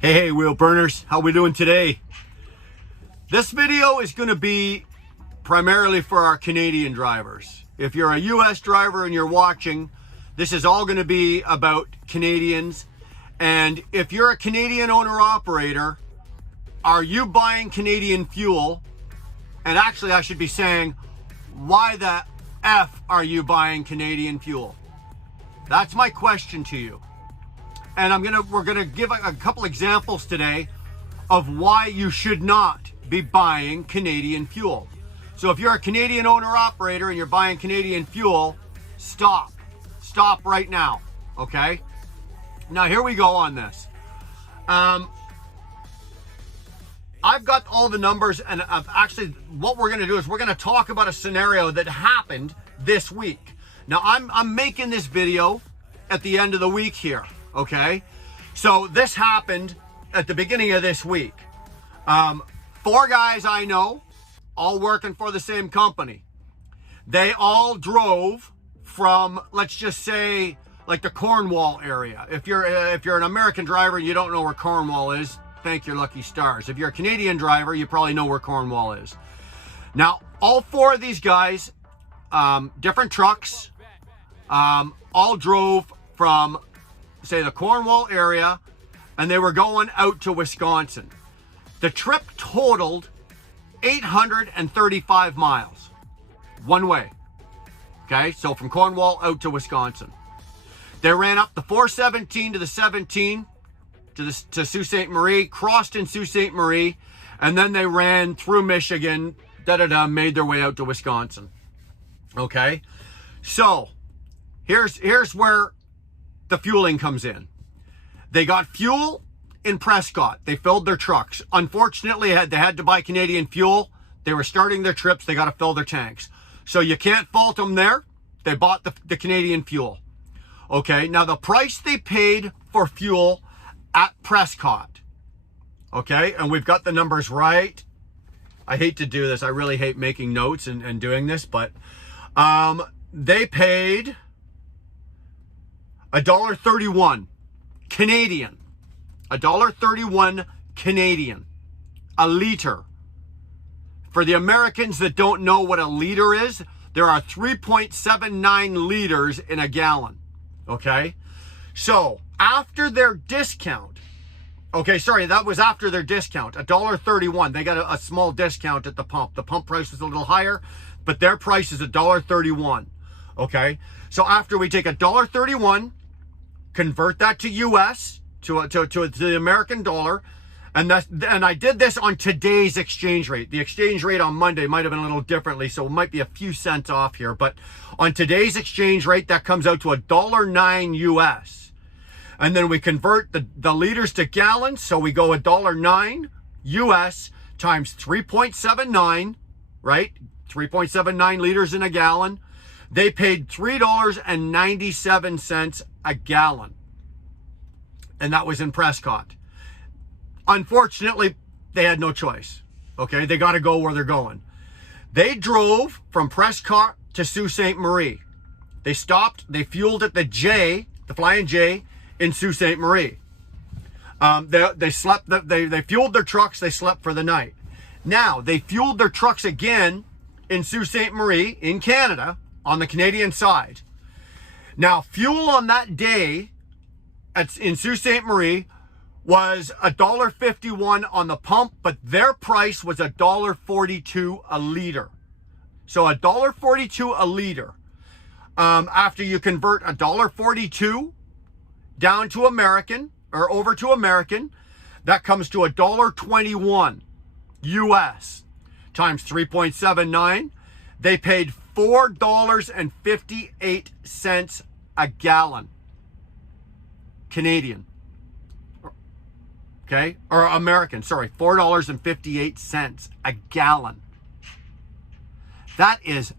Hey, wheel burners, how we doing today? This video is going to be primarily for our Canadian drivers. If you're a US driver and you're watching, this is all going to be about Canadians. And if you're a Canadian owner-operator, are you buying Canadian fuel? And actually, I should be saying, why the F are you buying Canadian fuel? That's my question to you. And we're gonna give a couple examples today of why you should not be buying Canadian fuel. So if you're a Canadian owner-operator and you're buying Canadian fuel, stop right now, okay? Now here we go on this. I've got all the numbers, and actually what we're gonna do is we're gonna talk about a scenario that happened this week. Now I'm making this video at the end of the week here, okay? So this happened at the beginning of this week. 4 guys I know, all working for the same company. They all drove from, let's just say, like the Cornwall area. If you're an American driver and you don't know where Cornwall is, thank your lucky stars. If you're a Canadian driver, you probably know where Cornwall is. Now, all 4 of these guys, different trucks, all drove from, say, the Cornwall area, and they were going out to Wisconsin. The trip totaled 835 miles, one way. Okay, so from Cornwall out to Wisconsin. They ran up the 417 to the 17 to Sault Ste. Marie, crossed in Sault Ste. Marie, and then they ran through Michigan, made their way out to Wisconsin. Okay, so here's where the fueling comes in. They got fuel in Prescott. They filled their trucks. Unfortunately, they had to buy Canadian fuel. They were starting their trips. They got to fill their tanks. So you can't fault them there. They bought the Canadian fuel. Okay, now the price they paid for fuel at Prescott. Okay, and we've got the numbers right. I hate to do this. I really hate making notes and doing this, but they paid $1.31 Canadian. $1.31 Canadian. A liter. For the Americans that don't know what a liter is, there are 3.79 liters in a gallon. Okay? So, after their discount, okay, sorry, that was after their discount, $1.31. They got a small discount at the pump. The pump price was a little higher, but their price is $1.31. Okay? So after we take $1.31, convert that to US, to the American dollar, and I did this on today's exchange rate. The exchange rate on Monday might have been a little differently, so it might be a few cents off here, but on today's exchange rate, that comes out to $1.09 US. And then we convert the liters to gallons, so we go $1.09 US times 3.79, right? 3.79 liters in a gallon. They paid $3.97 a gallon. And that was in Prescott. Unfortunately, they had no choice. Okay, they got to go where they're going. They drove from Prescott to Sault Ste. Marie. They stopped, they fueled at the Flying J in Sault Ste. Marie. They slept, they fueled their trucks, they slept for the night. Now, they fueled their trucks again in Sault Ste. Marie, in Canada, on the Canadian side. Now, fuel on that day in Sault Ste. Marie was $1.51 on the pump, but their price was $1.42 a liter. So $1.42 a liter. After you convert $1.42 down to American, or over to American, that comes to $1.21 US times 3.79. They paid $4.58 a gallon. Canadian. Okay? Or American, sorry. $4.58 a gallon. That is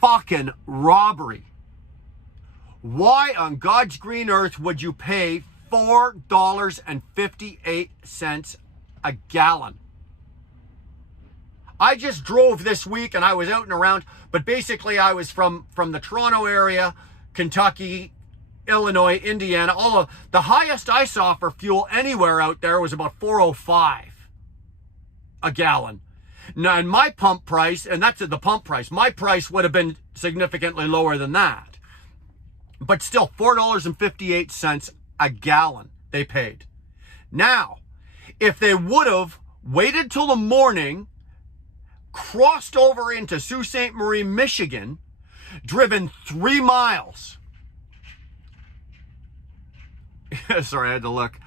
fucking robbery. Why on God's green earth would you pay $4.58 a gallon? I just drove this week and I was out and around, but basically I was from the Toronto area Kentucky, Illinois, Indiana, all of the highest I saw for fuel anywhere out there was about 4.05 a gallon. Now, in my pump price, and that's at the pump price, my price would have been significantly lower than that. But still, $4.58 a gallon they paid. Now, if they would have waited till the morning, crossed over into Sault Ste. Marie, Michigan, driven 3 miles. Sorry, I had to look.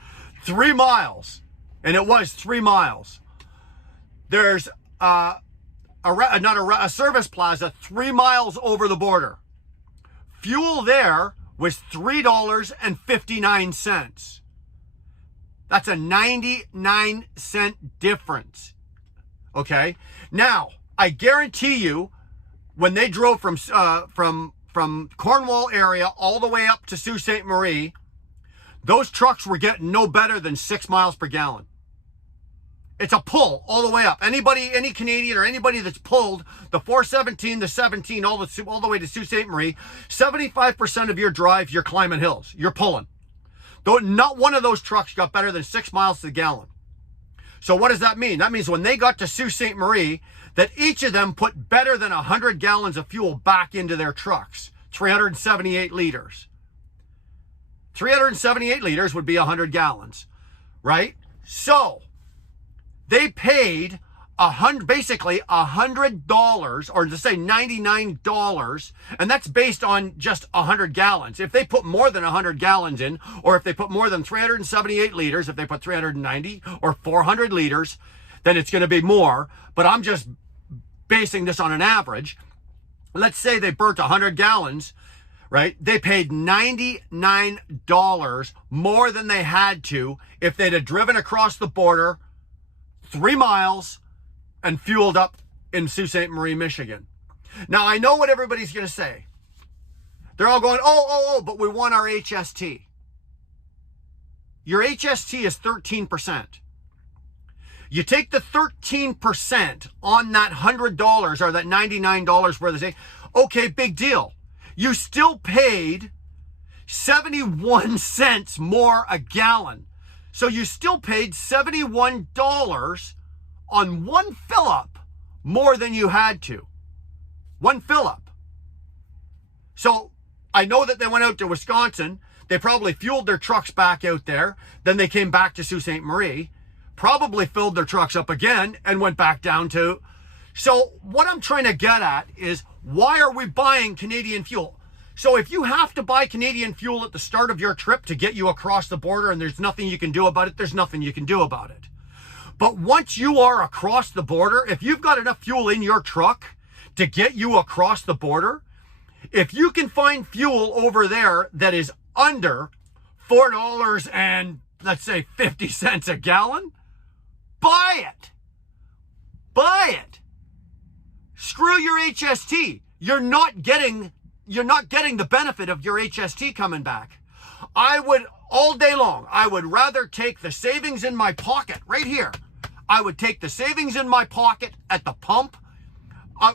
3 miles. And it was 3 miles. There's a service plaza 3 miles over the border. Fuel there was $3.59. That's a 99-cent difference. Okay? Now, I guarantee you, when they drove from Cornwall area all the way up to Sault Ste. Marie, those trucks were getting no better than 6 miles per gallon. It's a pull all the way up. Any Canadian or anybody that's pulled the 417, the 17, all the way to Sault Ste. Marie, 75% of your drive, you're climbing hills. You're pulling. Though not one of those trucks got better than 6 miles to the gallon. So what does that mean? That means when they got to Sault Ste. Marie, that each of them put better than 100 gallons of fuel back into their trucks. 378 liters. 378 liters would be 100 gallons, right? So they paid basically $100, or to say $99, and that's based on just 100 gallons. If they put more than 100 gallons in, or if they put more than 378 liters, if they put 390 or 400 liters, then it's going to be more. But I'm just basing this on an average. Let's say they burnt 100 gallons, right? They paid $99 more than they had to if they'd have driven across the border 3 miles and fueled up in Sault Ste. Marie, Michigan. Now, I know what everybody's going to say. They're all going, but we want our HST. Your HST is 13%. You take the 13% on that $100 or that $99 where they say, okay, big deal. You still paid 71 cents more a gallon. So you still paid $71 on one fill-up more than you had to. One fill-up. So I know that they went out to Wisconsin. They probably fueled their trucks back out there. Then they came back to Sault Ste. Marie. Probably filled their trucks up again and went back down to... So what I'm trying to get at is, why are we buying Canadian fuel? So if you have to buy Canadian fuel at the start of your trip to get you across the border and there's nothing you can do about it, there's nothing you can do about it. But once you are across the border, if you've got enough fuel in your truck to get you across the border, if you can find fuel over there that is under $4 and let's say 50 cents a gallon, buy it. Buy it. Screw your HST. You're not getting the benefit of your HST coming back. I would, all day long, I would rather take the savings in my pocket right here. I would take the savings in my pocket at the pump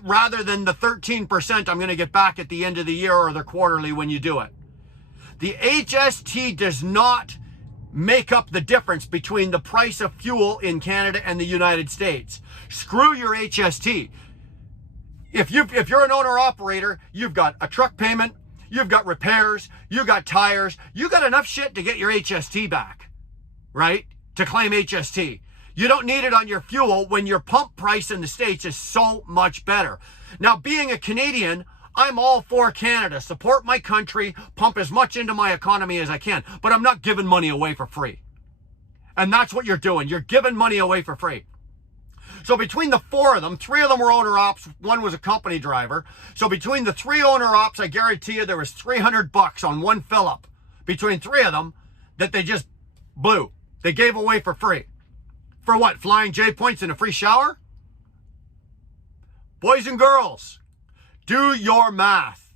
rather than the 13% I'm going to get back at the end of the year or the quarterly when you do it. The HST does not make up the difference between the price of fuel in Canada and the United States. Screw your HST. If you're an owner-operator, you've got a truck payment, you've got repairs, you've got tires, you got enough shit to get your HST back, right? To claim HST. You don't need it on your fuel when your pump price in the States is so much better. Now, being a Canadian, I'm all for Canada. Support my country, pump as much into my economy as I can, but I'm not giving money away for free. And that's what you're doing. You're giving money away for free. So between the four of them, 3 of them were owner-ops, 1 was a company driver. So between the 3 owner-ops, I guarantee you there was $300 on one fill-up between 3 of them that they just blew. They gave away for free. For what? Flying J points and a free shower? Boys and girls, do your math.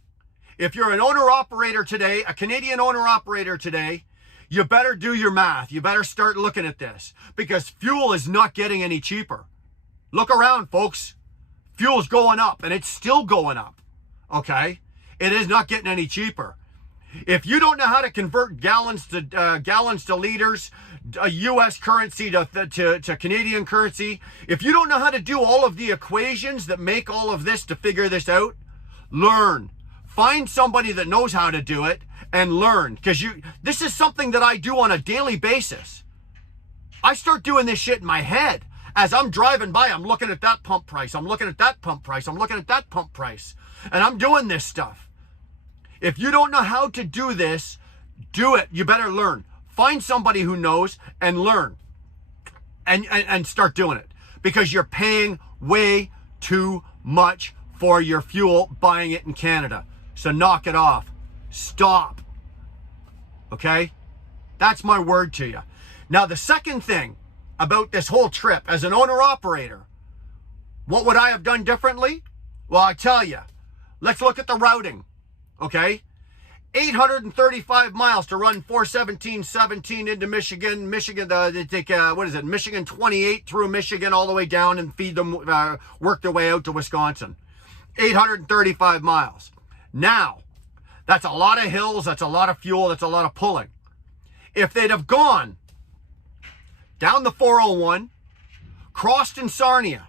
If you're an owner-operator today, a Canadian owner-operator today, you better do your math. You better start looking at this because fuel is not getting any cheaper. Look around, folks. Fuel's going up, and it's still going up, okay? It is not getting any cheaper. If you don't know how to convert gallons to liters, U.S. currency to Canadian currency, if you don't know how to do all of the equations that make all of this to figure this out, learn. Find somebody that knows how to do it and learn. Because this is something that I do on a daily basis. I start doing this shit in my head. As I'm driving by, I'm looking at that pump price. I'm looking at that pump price. I'm looking at that pump price. And I'm doing this stuff. If you don't know how to do this, do it. You better learn. Find somebody who knows and learn. And start doing it. Because you're paying way too much for your fuel buying it in Canada. So knock it off. Stop. Okay? That's my word to you. Now, the second thing about this whole trip, as an owner-operator, what would I have done differently? Well, I tell you. Let's look at the routing. Okay? 835 miles to run 417-17 into Michigan. They take, Michigan 28 through Michigan all the way down and feed them, work their way out to Wisconsin. 835 miles. Now, that's a lot of hills, that's a lot of fuel, that's a lot of pulling. If they'd have gone down the 401, crossed in Sarnia,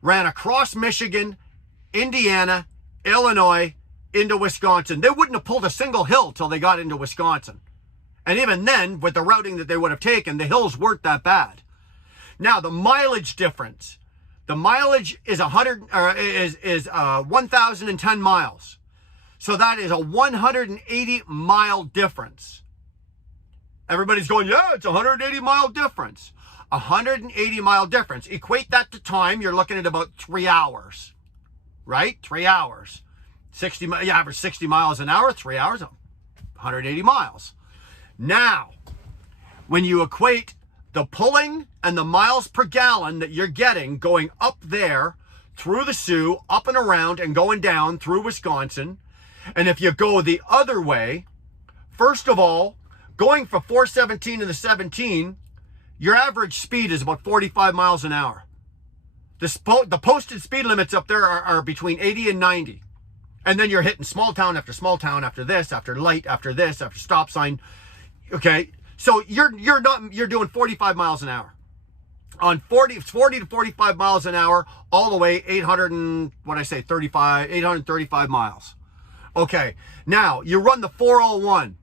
ran across Michigan, Indiana, Illinois, into Wisconsin, they wouldn't have pulled a single hill till they got into Wisconsin. And even then, with the routing that they would have taken, the hills weren't that bad. Now, the mileage difference. The mileage is 1,010 miles. So that is a 180 mile difference. Everybody's going, yeah, it's a 180 mile difference. 180 mile difference. Equate that to time, you're looking at about 3 hours. Right? 3 hours. You average 60 miles an hour, 3 hours, 180 miles. Now, when you equate the pulling and the miles per gallon that you're getting going up there through the Sioux, up and around and going down through Wisconsin, and if you go the other way, first of all, going from 417 to the 17, your average speed is about 45 miles an hour. The posted speed limits up there are between 80 and 90. And then you're hitting small town after this, after light, after this, after stop sign. Okay, so you're doing 45 miles an hour. On 40 to 45 miles an hour, all the way 835 miles. Okay, now you run the 401.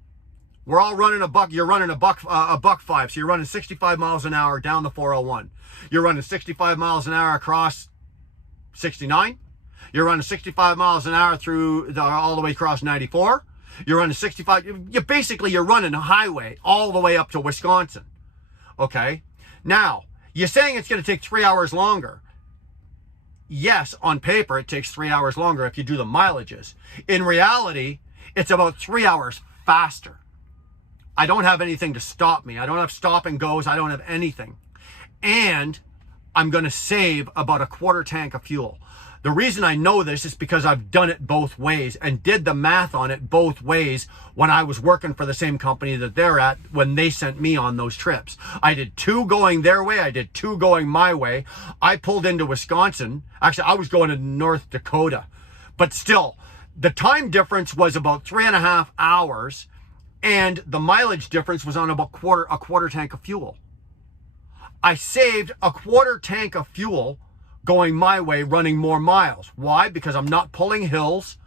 We're all running a buck. You're running a buck 5. So you're running 65 miles an hour down the 401. You're running 65 miles an hour across 69. You're running 65 miles an hour all the way across 94. You're running 65. You're running a highway all the way up to Wisconsin. Okay. Now, you're saying it's going to take 3 hours longer. Yes, on paper, it takes 3 hours longer if you do the mileages. In reality, it's about 3 hours faster. I don't have anything to stop me. I don't have stop and goes. I don't have anything. And I'm going to save about a quarter tank of fuel. The reason I know this is because I've done it both ways and did the math on it both ways when I was working for the same company that they're at when they sent me on those trips. I did 2 going their way. I did 2 going my way. I pulled into Wisconsin. Actually, I was going to North Dakota. But still, the time difference was about 3.5 hours and the mileage difference was on about a quarter tank of fuel. I saved a quarter tank of fuel going my way, running more miles. Why? Because I'm not pulling hills.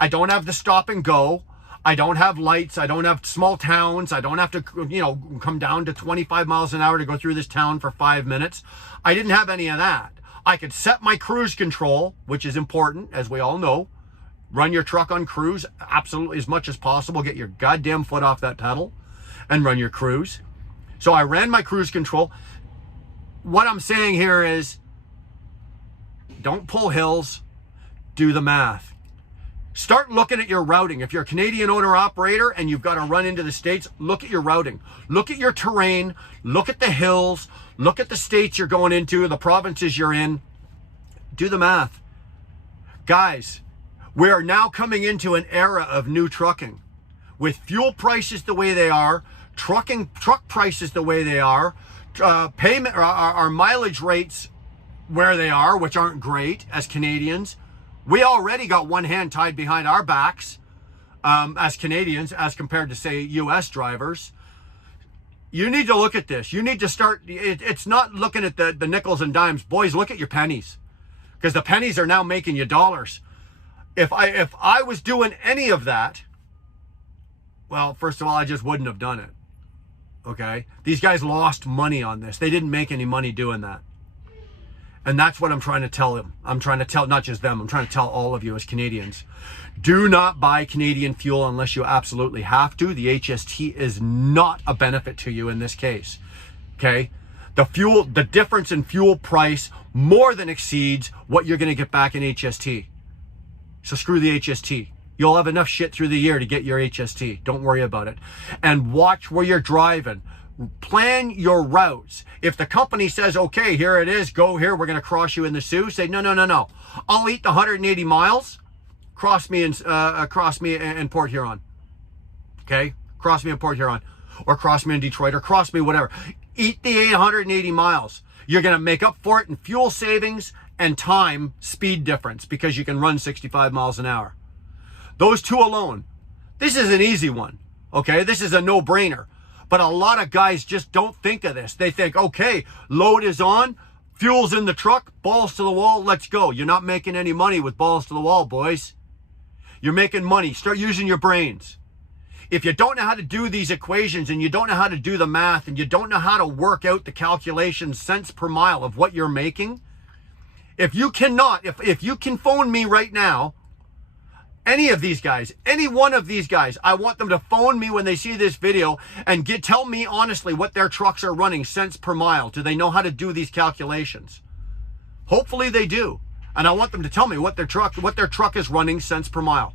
I don't have the stop and go. I don't have lights. I don't have small towns. I don't have to, come down to 25 miles an hour to go through this town for 5 minutes. I didn't have any of that. I could set my cruise control, which is important, as we all know. Run your truck on cruise absolutely as much as possible. Get your goddamn foot off that pedal and run your cruise. So I ran my cruise control. What I'm saying here is, don't pull hills, do the math. Start looking at your routing. If you're a Canadian owner-operator and you've got to run into the States, look at your routing. Look at your terrain, look at the hills, look at the states you're going into, the provinces you're in. Do the math. Guys, we are now coming into an era of new trucking. With fuel prices the way they are, truck prices the way they are, payment, our mileage rates where they are, which aren't great as Canadians. We already got one hand tied behind our backs. as Canadians, as compared to, say, US drivers. You need to look at this. You need to start, it's not looking at the nickels and dimes. Boys, look at your pennies, because the pennies are now making you dollars. If I was doing any of that, well, first of all, I just wouldn't have done it. Okay? These guys lost money on this. They didn't make any money doing that. And that's what I'm trying to tell them. I'm trying to tell not just them, I'm trying to tell all of you as Canadians. Do not buy Canadian fuel unless you absolutely have to. The HST is not a benefit to you in this case. Okay? The difference in fuel price more than exceeds what you're going to get back in HST. So screw the HST. You'll have enough shit through the year to get your HST. Don't worry about it. And watch where you're driving. Plan your routes. If the company says, okay, here it is, go here, we're going to cross you in the Sioux, say, no. I'll eat the 180 miles, cross me in Port Huron. Okay? Cross me in Port Huron. Or cross me in Detroit, or cross me whatever. Eat the 880 miles. You're going to make up for it in fuel savings and time speed difference, because you can run 65 miles an hour. Those two alone. This is an easy one. Okay? This is a no-brainer. But a lot of guys just don't think of this. They think, okay, load is on, fuel's in the truck, balls to the wall, let's go. You're not making any money with balls to the wall, boys. You're making money. Start using your brains. If you don't know how to do these equations, and you don't know how to do the math, and you don't know how to work out the calculations cents per mile of what you're making, if you can phone me right now, any of these guys, any one of these guys, I want them to phone me when they see this video and tell me honestly what their trucks are running cents per mile. Do they know how to do these calculations? Hopefully they do. And I want them to tell me what their truck is running cents per mile.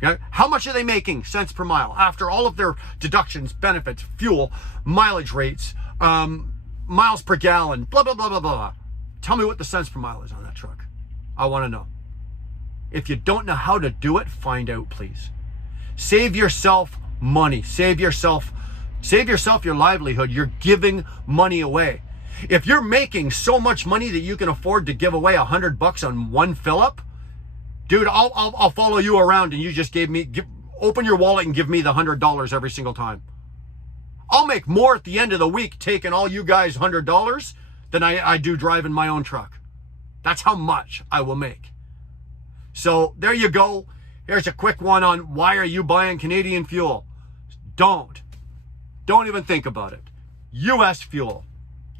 Okay? How much are they making cents per mile after all of their deductions, benefits, fuel, mileage rates, miles per gallon, blah, blah, blah, blah, blah. Tell me what the cents per mile is on that truck. I want to know. If you don't know how to do it, find out, please. Save yourself money. Save yourself your livelihood. You're giving money away. If you're making so much money that you can afford to give away $100 on one fill up, dude, I'll follow you around, and you just open your wallet and give me the $100 every single time. I'll make more at the end of the week taking all you guys $100 than I do driving my own truck. That's how much I will make. So there you go. Here's a quick one on why are you buying Canadian fuel? Don't even think about it. US fuel.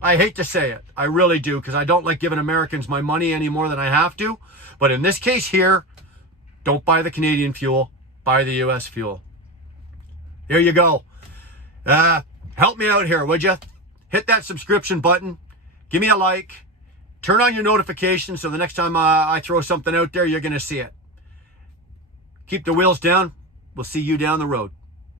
I hate to say it. I really do, because I don't like giving Americans my money any more than I have to. But in this case here, don't buy the Canadian fuel. Buy the US fuel. There you go. Help me out here, would you? Hit that subscription button. Give me a like. Turn on your notifications so the next time I throw something out there, you're going to see it. Keep the wheels down. We'll see you down the road.